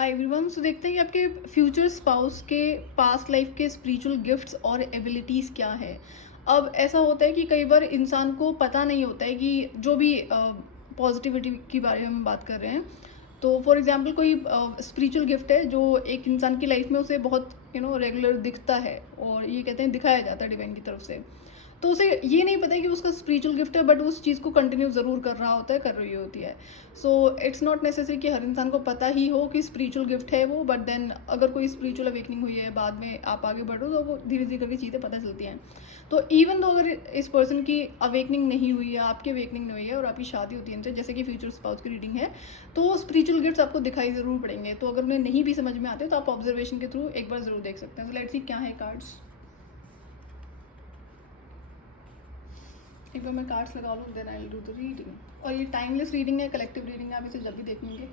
Hi everyone. सो देखते हैं कि आपके फ्यूचर स्पाउस के पास्ट लाइफ के स्पिरिचुअल गिफ्ट्स और एबिलिटीज़ क्या है। अब ऐसा होता है कि कई बार इंसान को पता नहीं होता है कि जो भी पॉजिटिविटी के बारे में हम बात कर रहे हैं, तो फॉर एग्जांपल कोई स्पिरिचुअल गिफ्ट है जो एक इंसान की लाइफ में उसे बहुत रेगुलर दिखता है और ये कहते हैं दिखाया जाता है डिवाइन की तरफ से। तो उसे ये नहीं पता है कि उसका स्पिरिचुअल गिफ्ट है, बट उस चीज़ को कंटिन्यू ज़रूर कर रहा होता है, कर रही होती है। सो इट्स नॉट नेसेसरी कि हर इंसान को पता ही हो कि स्पिरिचुअल गिफ्ट है वो, बट देन अगर कोई स्पिरिचुअल अवेकनिंग हुई है, बाद में आप आगे बढ़ो तो वो धीरे धीरे करके चीज़ें पता चलती हैं। तो इवन दो अगर इस पर्सन की अवेकनिंग नहीं हुई है, आपकी अवेकनिंग नहीं हुई है और आपकी शादी होती है इनसे, जैसे कि फ्यूचर स्पाउस की रीडिंग है, तो स्पिरिचुअल गिफ्ट्स आपको दिखाई ज़रूर पड़ेंगे। तो अगर उन्हें नहीं भी समझ में आते तो आप ऑब्जर्वेशन के थ्रू एक बार ज़रूर देख सकते हैं। सो लेट्स सी क्या है कार्ड्स। एक बार मैं कार्ड्स लगा लूँ, then I will do the reading. और ये टाइमलेस रीडिंग है, कलेक्टिव रीडिंग है, आप इसे जब भी देखेंगे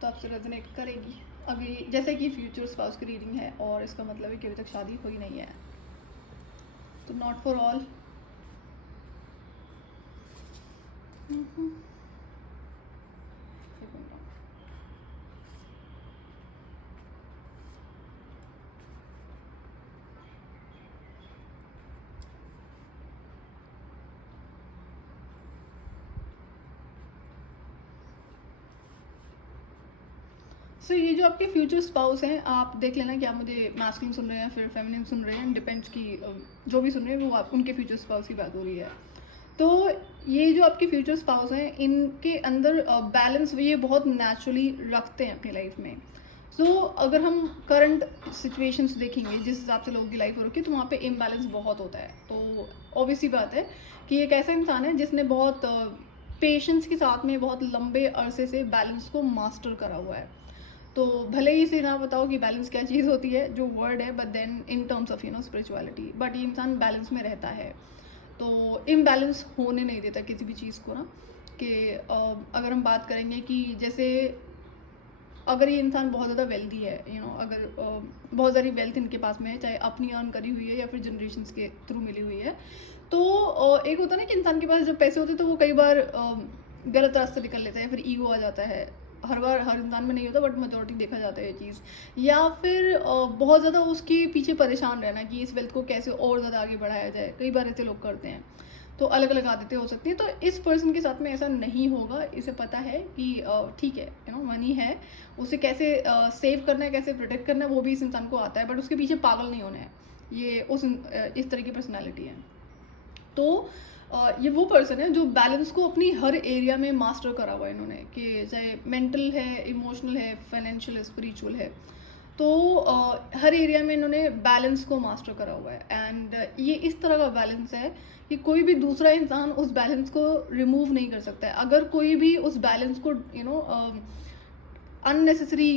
तो आपसे रेजोनेट करेगी। अभी जैसे कि फ्यूचर स्पाउस की रीडिंग है और इसका मतलब है कि अभी तक शादी हुई नहीं है, तो नॉट फॉर ऑल। सो ये जो आपके फ्यूचर स्पाउस हैं, आप देख लेना कि आप मुझे मैस्कुलिन सुन रहे हैं फिर फेमिनिन सुन रहे हैं, डिपेंड्स की जो भी सुन रहे हैं वो आप उनके फ्यूचर स्पाउस की बात हो रही है। तो ये जो आपके फ्यूचर स्पाउस हैं, इनके अंदर बैलेंस ये बहुत नेचुरली रखते हैं अपनी लाइफ में। सो अगर हम करंट सिचुएशंस देखेंगे, जिस हिसाब से लोगों की लाइफ हो रखी है, तो वहाँ पे इम्बैलेंस बहुत होता है। तो ऑब्वियसली बात है कि एक ऐसा इंसान है जिसने बहुत पेशेंस के साथ में बहुत लंबे अरसे से बैलेंस को मास्टर करा हुआ है। तो भले ही इसे ना बताओ कि बैलेंस क्या चीज़ होती है, जो वर्ड है, but then in terms of spirituality, but ये इंसान बैलेंस में रहता है। तो इम्बैलेंस होने नहीं देता किसी भी चीज़ को ना। कि अगर हम बात करेंगे कि जैसे अगर ये इंसान बहुत ज़्यादा वेल्दी है, अगर बहुत सारी वेल्थ इनके पास में है, चाहे अपनी अर्न करी हुई है या फिर जनरेशन्स के थ्रू मिली हुई है, तो एक होता है ना कि इंसान के पास जब पैसे होते हैं तो वो कई बार गलत रास्ते निकल लेता है, फिर ईगो आ जाता है। हर बार हर इंसान में नहीं होता, बट मेजोरिटी देखा जाता है ये चीज़। या फिर बहुत ज़्यादा उसके पीछे परेशान रहना कि इस वेल्थ को कैसे और ज़्यादा आगे बढ़ाया जाए, कई बार ऐसे लोग करते हैं। तो अलग अलग आदतें हो सकती हैं। तो इस पर्सन के साथ में ऐसा नहीं होगा। इसे पता है कि ठीक है, मनी है, उसे कैसे सेव करना है, कैसे प्रोटेक्ट करना है, वो भी इस इंसान को आता है, बट उसके पीछे पागल नहीं होना है। ये इस तरह की पर्सनैलिटी है। तो ये वो पर्सन है जो बैलेंस को अपनी हर एरिया में मास्टर करा हुआ है इन्होंने, कि चाहे मेंटल है, इमोशनल है, फाइनेंशियल है, स्पिरिचुअल है। तो हर एरिया में इन्होंने बैलेंस को मास्टर करा हुआ है। एंड ये इस तरह का बैलेंस है कि कोई भी दूसरा इंसान उस बैलेंस को रिमूव नहीं कर सकता है। अगर कोई भी उस बैलेंस को अननेसेसरी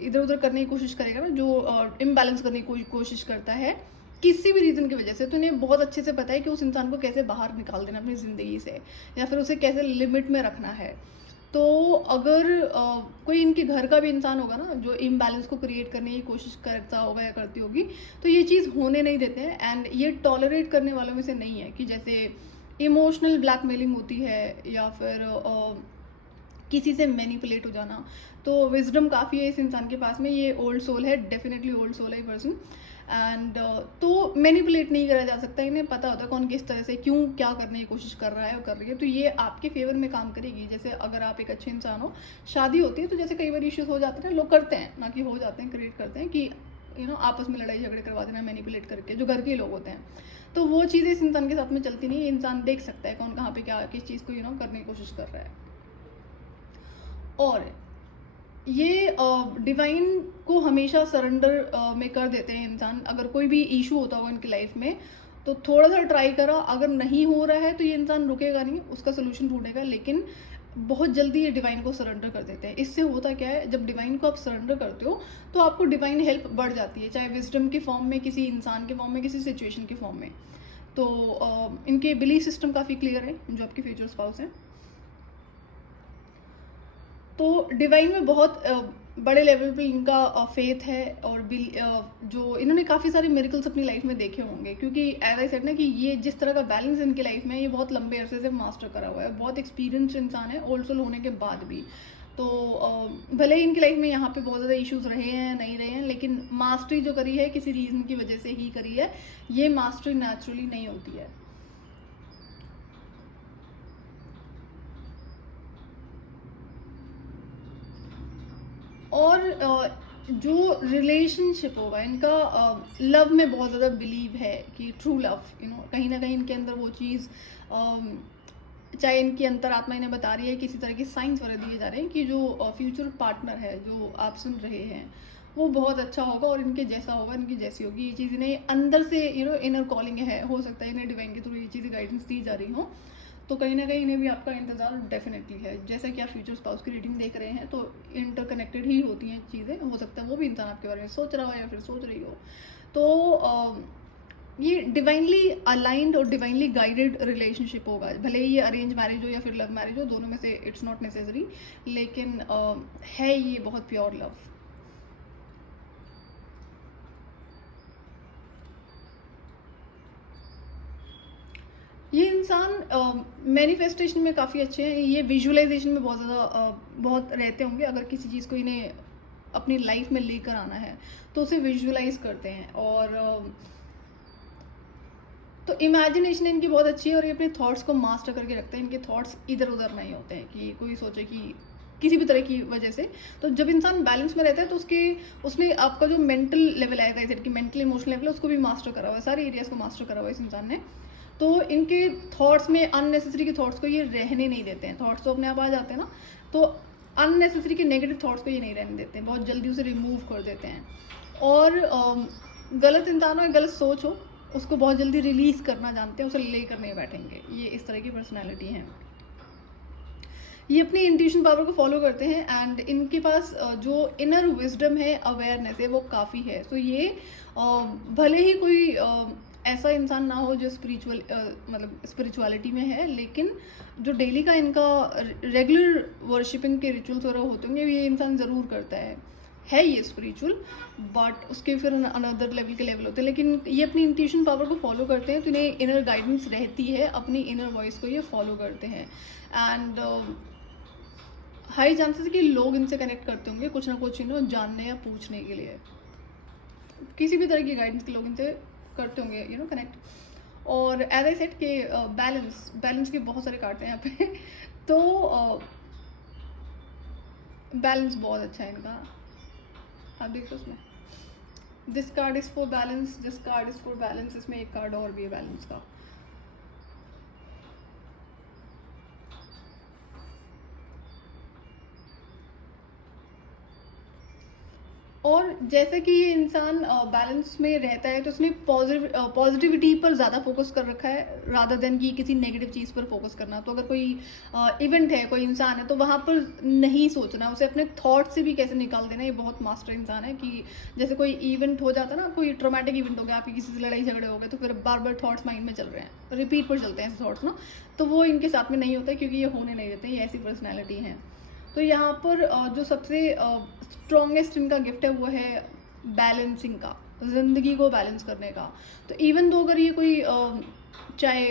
इधर उधर करने की कोशिश करेगा ना, जो इम्बैलेंस करने की कोशिश करता है किसी भी रीज़न की वजह से, तो इन्हें बहुत अच्छे से पता है कि उस इंसान को कैसे बाहर निकाल देना अपनी ज़िंदगी से, या फिर उसे कैसे लिमिट में रखना है। तो अगर कोई इनके घर का भी इंसान होगा ना जो इम्बैलेंस को क्रिएट करने की कोशिश करता होगा या करती होगी, तो ये चीज़ होने नहीं देते हैं। एंड ये टॉलरेट करने वालों में से नहीं है कि जैसे इमोशनल ब्लैकमेलिंग होती है या फिर किसी से मैनिपुलेट हो जाना। तो विजडम काफ़ी है इस इंसान के पास में, ये ओल्ड सोल है, डेफिनेटली ओल्ड सोल है ये पर्सन। एंड तो मैनिपुलेट नहीं करा जा सकता, इन्हें पता होता है कौन किस तरह से क्यों क्या करने की कोशिश कर रहा है और कर रही है। तो ये आपके फेवर में काम करेगी। जैसे अगर आप एक अच्छे इंसान हो, शादी होती है, तो जैसे कई बार इश्यूज हो जाते हैं, लोग करते हैं ना कि हो जाते हैं, क्रिएट करते हैं कि आपस में लड़ाई झगड़े करवा देना, मैनिपुलेट करके, जो घर के लोग होते हैं। तो वो चीज़ें इस इंसान के साथ में चलती नहीं है। इंसान देख सकता है कौन कहाँ पे क्या किस चीज़ को करने की कोशिश कर रहा है। और ये डिवाइन को हमेशा सरेंडर में कर देते हैं इंसान। अगर कोई भी इशू होता होगा इनकी लाइफ में, तो थोड़ा सा ट्राई करा, अगर नहीं हो रहा है तो ये इंसान रुकेगा नहीं, उसका सोल्यूशन ढूंढेगा, लेकिन बहुत जल्दी ये डिवाइन को सरेंडर कर देते हैं। इससे होता क्या है, जब डिवाइन को आप सरेंडर करते हो तो आपको डिवाइन हेल्प बढ़ जाती है, चाहे विजडम के फॉर्म में, किसी इंसान के फॉर्म में, किसी सिचुएशन के फॉर्म में। तो इनके बिलीफ सिस्टम काफ़ी क्लियर है जो आपके फ्यूचर स्पाउस हैं। तो डिवाइन में बहुत बड़े लेवल पे इनका फेथ है। और जो इन्होंने काफ़ी सारे मिरेकल्स अपनी लाइफ में देखे होंगे, क्योंकि एज आई सेड ना कि ये जिस तरह का बैलेंस इनकी लाइफ में, ये बहुत लंबे अरसे से मास्टर करा हुआ है, बहुत एक्सपीरियंस इंसान है ओल्ड सोल होने के बाद भी। तो भले ही इनकी लाइफ में यहाँ पे बहुत ज़्यादा इश्यूज रहे हैं नहीं रहे हैं, लेकिन मास्टरी जो करी है किसी रीज़न की वजह से ही करी है। ये मास्टरी नेचुरली नहीं होती है। और जो रिलेशनशिप होगा इनका, लव में बहुत ज़्यादा बिलीव है कि ट्रू लव, कहीं ना कहीं इनके अंदर वो चीज़, चाहे इनकी अंतरात्मा इन्हें बता रही है, किसी तरह के साइंस वगैरह दिए जा रहे हैं कि जो फ्यूचर पार्टनर है जो आप सुन रहे हैं वो बहुत अच्छा होगा और इनके जैसा होगा, इनकी जैसी होगी। ये चीज़ इन्हें अंदर से इनर कॉलिंग है, हो सकता है इन्हें डिवाइन के थ्रू ये चीज़ें गाइडेंस दी जा रही हो। तो कहीं ना कहीं इन्हें भी आपका इंतज़ार डेफिनेटली है। जैसा कि आप फ्यूचर स्पाउस की रीडिंग देख रहे हैं तो इंटरकनेक्टेड ही होती हैं चीज़ें। हो सकता है वो भी इंसान आपके बारे में सोच रहा हो या फिर सोच रही हो। तो ये डिवाइनली अलाइंड और डिवाइनली गाइडेड रिलेशनशिप होगा। भले ही ये अरेंज मैरिज हो या फिर लव मैरिज हो, दोनों में से इट्स नॉट नेसेसरी, लेकिन है ये बहुत प्योर लव। ये इंसान मैनिफेस्टेशन में काफ़ी अच्छे हैं। ये विजुअलाइजेशन में बहुत ज़्यादा बहुत रहते होंगे। अगर किसी चीज़ को इन्हें अपनी लाइफ में लेकर आना है तो उसे विजुअलाइज करते हैं। और तो इमेजिनेशन इनकी बहुत अच्छी है और ये अपने थॉट्स को मास्टर करके रखते हैं। इनके थॉट्स इधर उधर नहीं होते हैं कि कोई सोचे कि किसी भी तरह की वजह से। तो जब इंसान बैलेंस में रहता है तो उसने आपका जो मेंटल लेवल है, जैसे कि मेंटल इमोशनल लेवल है, उसको भी मास्टर करा हुआ है, सारे एरियाज को मास्टर करा हुआ है इस इंसान ने। तो इनके थॉट्स में अननेसेसरी के थॉट्स को ये रहने नहीं देते हैं। थॉट्स तो अपने आप आ जाते हैं ना, तो अननेसेसरी के नेगेटिव थॉट्स को ये नहीं रहने देते हैं, बहुत जल्दी उसे रिमूव कर देते हैं। और गलत इंसान हो, गलत सोच हो, उसको बहुत जल्दी रिलीज करना जानते हैं, उसे लेकर नहीं बैठेंगे। ये इस तरह की पर्सनैलिटी है। ये अपनी इंट्यूशन पावर को फॉलो करते हैं एंड इनके पास जो इनर विजडम है, अवेयरनेस है, वो काफ़ी है। तो ये भले ही कोई ऐसा इंसान ना हो जो मतलब स्पिरिचुअलिटी में है, लेकिन जो डेली का इनका रेगुलर वर्शिपिंग के रिचुअल्स वगैरह होते होंगे ये इंसान ज़रूर करता है ये स्पिरिचुअल, बट उसके फिर अनदर लेवल के लेवल होते हैं। लेकिन ये अपनी इंट्यूशन पावर को फॉलो करते हैं तो इन्हें इनर गाइडेंस रहती है, अपनी इनर वॉइस को ये फॉलो करते हैं। एंड हाई चांसेस है कि लोग इनसे कनेक्ट करते होंगे कुछ ना कुछ जानने या पूछने के लिए। किसी भी तरह की गाइडेंस के लोग इनसे करते होंगे कनेक्ट। और एज आई सेड के बैलेंस के बहुत सारे कार्ड हैं यहाँ पे तो बैलेंस बहुत अच्छा है इनका। आप देखो उसमें this card is for balance, this card is for balance. इसमें एक कार्ड और भी है बैलेंस का। और जैसे कि ये इंसान बैलेंस में रहता है तो उसने पॉजिटिविटी पर ज़्यादा फोकस कर रखा है रादर देन कि किसी नेगेटिव चीज़ पर फोकस करना। तो अगर कोई इवेंट है, कोई इंसान है, तो वहाँ पर नहीं सोचना, उसे अपने थॉट से भी कैसे निकाल देना। ये बहुत मास्टर इंसान है कि जैसे कोई इवेंट हो जाता है ना, कोई ट्रोमेटिक इवेंट हो गया, आपकी किसी से लड़ाई झगड़े हो गए, तो फिर बार बार थॉट्स माइंड में चल रहे हैं, रिपीट पर चलते हैं ऐसे थॉट्स ना, तो वो इनके साथ में नहीं होता है क्योंकि ये होने नहीं देते। ये ऐसी पर्सनैलिटी है। तो यहाँ पर जो सबसे स्ट्रॉन्गेस्ट इनका गिफ्ट है वो है बैलेंसिंग का, ज़िंदगी को बैलेंस करने का। तो इवन दो अगर ये कोई चाहे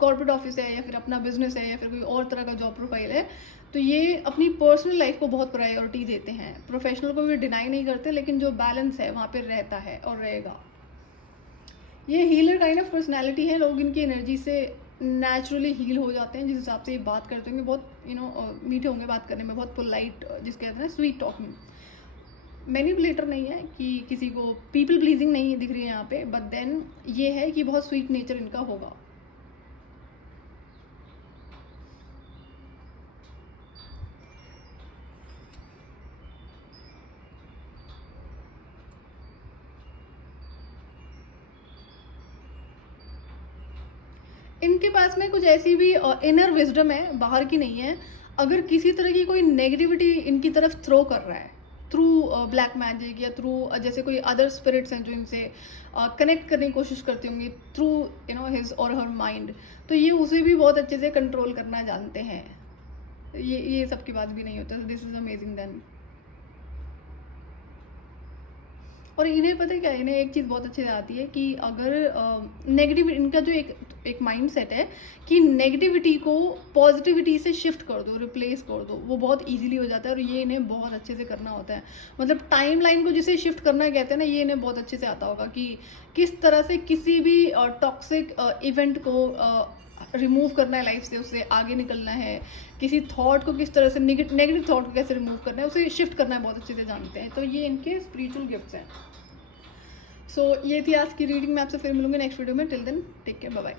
कॉर्पोरेट ऑफिस है या फिर अपना बिजनेस है या फिर कोई और तरह का जॉब प्रोफाइल है, तो ये अपनी पर्सनल लाइफ को बहुत प्रायोरिटी देते हैं। प्रोफेशनल को भी डिनाई नहीं करते, लेकिन जो बैलेंस है वहाँ पे रहता है और रहेगा। ये हीलर काइंड ऑफ पर्सनैलिटी है। लोग इनकी एनर्जी से नेचुरली हील हो जाते हैं। जिस हिसाब से ये बात करते होंगे बहुत मीठे होंगे बात करने में, बहुत पोलाइट, जिसके कहते हैं स्वीट टॉकिंग। मैनिपुलेटर नहीं है कि किसी को पीपल प्लीजिंग नहीं दिख रही है यहाँ पे, बट देन ये है कि बहुत स्वीट नेचर इनका होगा। इनके पास में कुछ ऐसी भी इनर विजडम है, बाहर की नहीं है। अगर किसी तरह की कोई नेगेटिविटी इनकी तरफ थ्रो कर रहा है थ्रू ब्लैक मैजिक या थ्रू जैसे कोई अदर स्पिरिट्स हैं जो इनसे कनेक्ट करने की कोशिश करती होंगी थ्रू हिज और हर माइंड, तो ये उसे भी बहुत अच्छे से कंट्रोल करना जानते हैं। ये सबकी बात भी नहीं होता। This is amazing then. और इन्हें पता है क्या, इन्हें एक चीज़ बहुत अच्छे से आती है कि अगर नेगेटिव, इनका जो एक माइंड सेट है कि नेगेटिविटी को पॉजिटिविटी से शिफ्ट कर दो, रिप्लेस कर दो, वो बहुत इजीली हो जाता है। और ये इन्हें बहुत अच्छे से करना होता है, मतलब टाइम लाइन को जिसे शिफ्ट करना कहते हैं ना, ये इन्हें बहुत अच्छे से आता होगा कि किस तरह से किसी भी टॉक्सिक इवेंट को रिमूव करना है लाइफ से, उससे आगे निकलना है, किसी थॉट को किस तरह से नेगेटिव थॉट को कैसे रिमूव करना है, उसे शिफ्ट करना है, बहुत अच्छे से जानते हैं। तो ये इनके स्पिरिचुअल गिफ्ट्स हैं। सो ये थी आज की रीडिंग। मैं आपसे फिर मिलूंगी नेक्स्ट वीडियो में। Till then take care, bye bye.